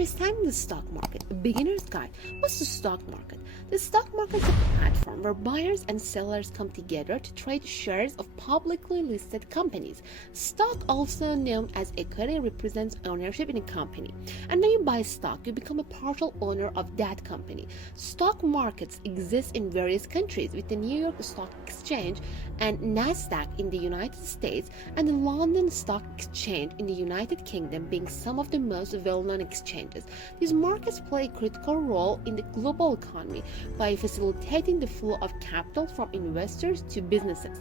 Understanding the stock market, a beginner's guide. What's the stock market? The stock market is a platform where buyers and sellers come together to trade shares of publicly listed companies. Stock, also known as equity, represents ownership in a company. And when you buy stock, you become a partial owner of that company. Stock markets exist in various countries, with the New York Stock Exchange and Nasdaq in the United States and the London Stock Exchange in the United Kingdom being some of the most well-known exchanges. These markets play a critical role in the global economy by facilitating the flow of capital from investors to businesses.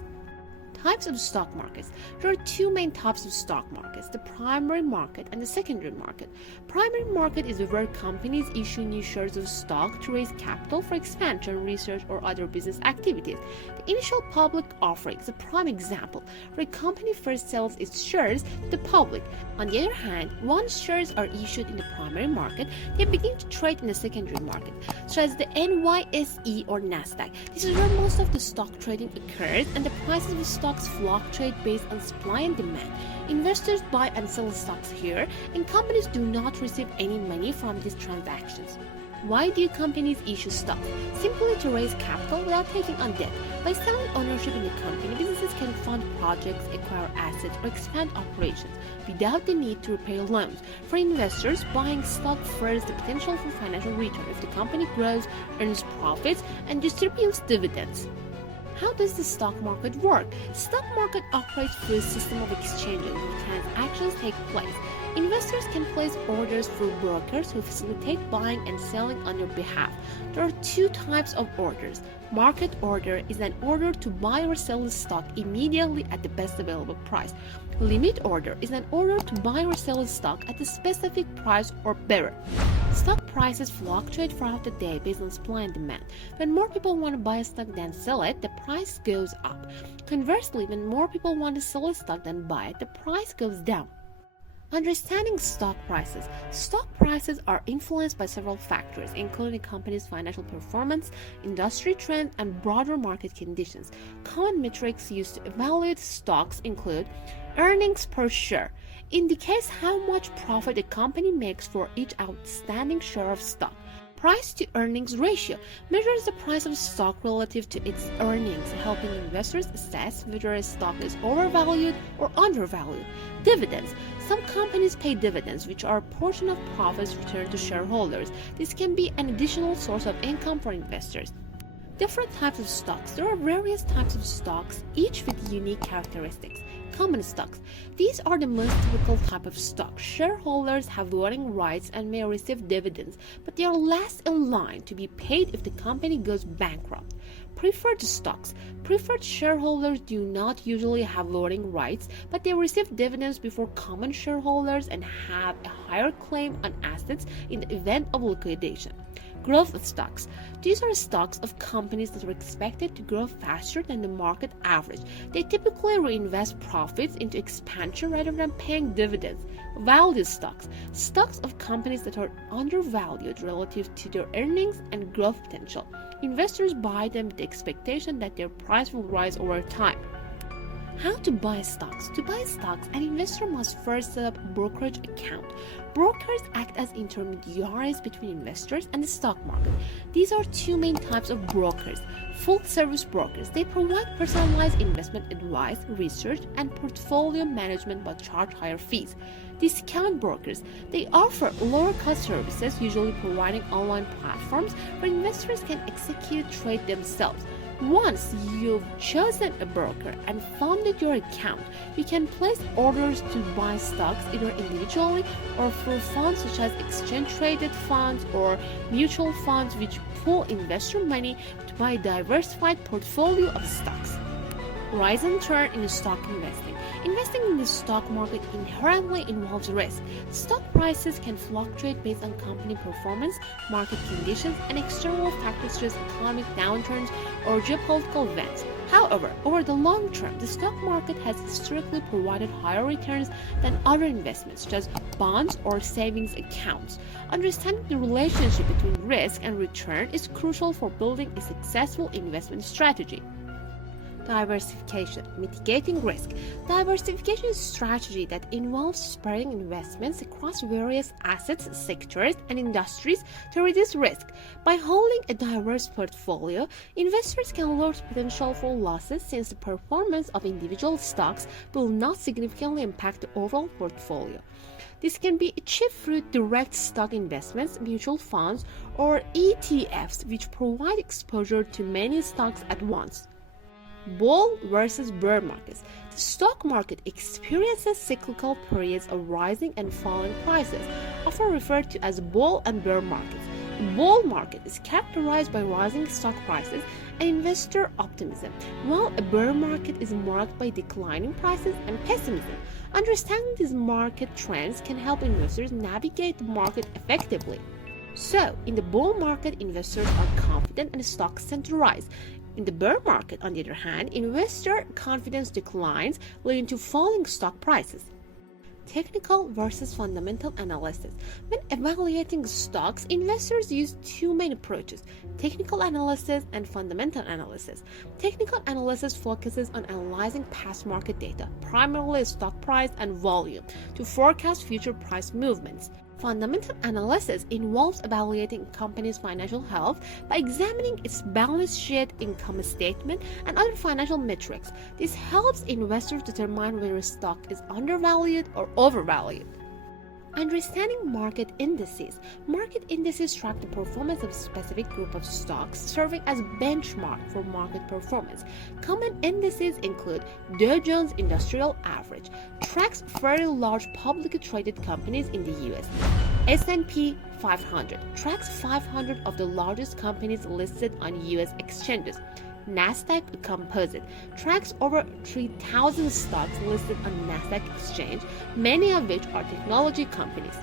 Types of stock markets. There are two main types of stock markets, the primary market and the secondary market. Primary market is where companies issue new shares of stock to raise capital for expansion, research, or other business activities. The initial public offering is a prime example, where a company first sells its shares to the public. On the other hand, once shares are issued in the primary market, they begin to trade in the secondary market, such as the NYSE or Nasdaq. This is where most of the stock trading occurs, and the prices of stocks fluctuate based on supply and demand. Investors buy and sell stocks here, and companies do not receive any money from these transactions. Why do companies issue stocks? Simply to raise capital without taking on debt. By selling ownership in the company, businesses can fund projects, acquire assets, or expand operations without the need to repay loans. For investors, buying stock offers the potential for financial return if the company grows, earns profits, and distributes dividends. How does the stock market work? Stock market operates through a system of exchanges where transactions take place. Investors can place orders through brokers who facilitate buying and selling on your behalf. There are two types of orders. Market order is an order to buy or sell the stock immediately at the best available price. Limit order is an order to buy or sell a stock at a specific price or better. Stock prices fluctuate throughout the day based on supply and demand. When more people want to buy a stock than sell it, the price goes up. Conversely, when more people want to sell a stock than buy it, the price goes down. Understanding stock prices. Stock prices are influenced by several factors, including a company's financial performance, industry trends, and broader market conditions. Common metrics used to evaluate stocks include earnings per share. Indicates how much profit a company makes for each outstanding share of stock. Price to earnings ratio measures the price of stock relative to its earnings, helping investors assess whether a stock is overvalued or undervalued. Dividends. Some companies pay dividends, which are a portion of profits returned to shareholders. This can be an additional source of income for investors. Different types of stocks. There are various types of stocks, each with unique characteristics. Common stocks. These are the most typical type of stock. Shareholders have voting rights and may receive dividends, but they are last in line to be paid if the company goes bankrupt. Preferred stocks. Preferred shareholders do not usually have voting rights, but they receive dividends before common shareholders and have a higher claim on assets in the event of liquidation. Growth stocks. These are stocks of companies that are expected to grow faster than the market average. They typically reinvest profits into expansion rather than paying dividends. Value stocks. Stocks of companies that are undervalued relative to their earnings and growth potential. Investors buy them with the expectation that their price will rise over time. How to buy stocks? To buy stocks, an investor must first set up a brokerage account. Brokers act as intermediaries between investors and the stock market. These are two main types of brokers. Full-service brokers. They provide personalized investment advice, research, and portfolio management but charge higher fees. Discount brokers. They offer lower-cost services, usually providing online platforms where investors can execute trade themselves. Once you've chosen a broker and funded your account, you can place orders to buy stocks either individually or through funds such as exchange-traded funds or mutual funds, which pool investor money to buy a diversified portfolio of stocks. Rise and turn in stock investing. Investing in the stock market inherently involves risk. Stock prices can fluctuate based on company performance, market conditions, and external factors such as economic downturns or geopolitical events. However, over the long term, the stock market has historically provided higher returns than other investments, such as bonds or savings accounts. Understanding the relationship between risk and return is crucial for building a successful investment strategy. Diversification, mitigating risk. Diversification is a strategy that involves spreading investments across various assets, sectors, and industries to reduce risk. By holding a diverse portfolio, investors can lower potential for losses since the performance of individual stocks will not significantly impact the overall portfolio. This can be achieved through direct stock investments, mutual funds, or ETFs, which provide exposure to many stocks at once. Bull versus bear markets. The stock market experiences cyclical periods of rising and falling prices, often referred to as bull and bear markets. The bull market is characterized by rising stock prices and investor optimism, while a bear market is marked by declining prices and pessimism. Understanding these market trends can help investors navigate the market effectively. So, in the bull market, investors are confident and stocks tend to rise. In the bear market, on the other hand, investor confidence declines, leading to falling stock prices. Technical versus fundamental analysis. When evaluating stocks, investors use two main approaches: technical analysis and fundamental analysis. Technical analysis focuses on analyzing past market data, primarily stock price and volume, to forecast future price movements. Fundamental analysis involves evaluating a company's financial health by examining its balance sheet, income statement, and other financial metrics. This helps investors determine whether a stock is undervalued or overvalued. Understanding market indices. Market indices track the performance of a specific group of stocks, serving as a benchmark for market performance. Common indices include Dow Jones Industrial Average, tracks very large publicly traded companies in the US. S&P 500 tracks 500 of the largest companies listed on US exchanges. Nasdaq Composite tracks over 3,000 stocks listed on Nasdaq exchange, many of which are technology companies.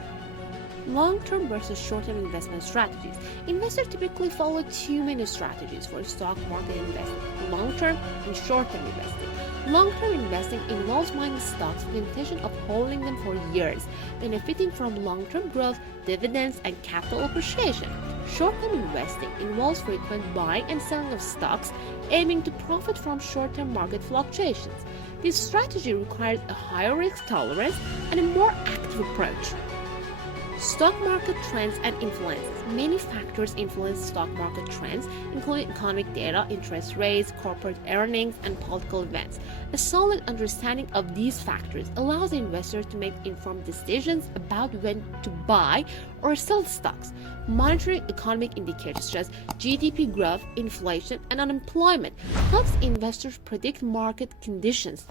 Long-term versus short-term investment strategies. Investors typically follow two main strategies for stock market investing: long-term and short-term investing. Long-term investing involves buying stocks with the intention of holding them for years, benefiting from long-term growth, dividends, and capital appreciation. Short-term investing involves frequent buying and selling of stocks, aiming to profit from short-term market fluctuations. This strategy requires a higher risk tolerance and a more active approach. Stock market trends and influences. Many factors influence stock market trends, including economic data, interest rates, corporate earnings, and political events. A solid understanding of these factors allows investors to make informed decisions about when to buy or sell stocks. Monitoring economic indicators such as GDP growth, inflation, and unemployment helps investors predict market conditions.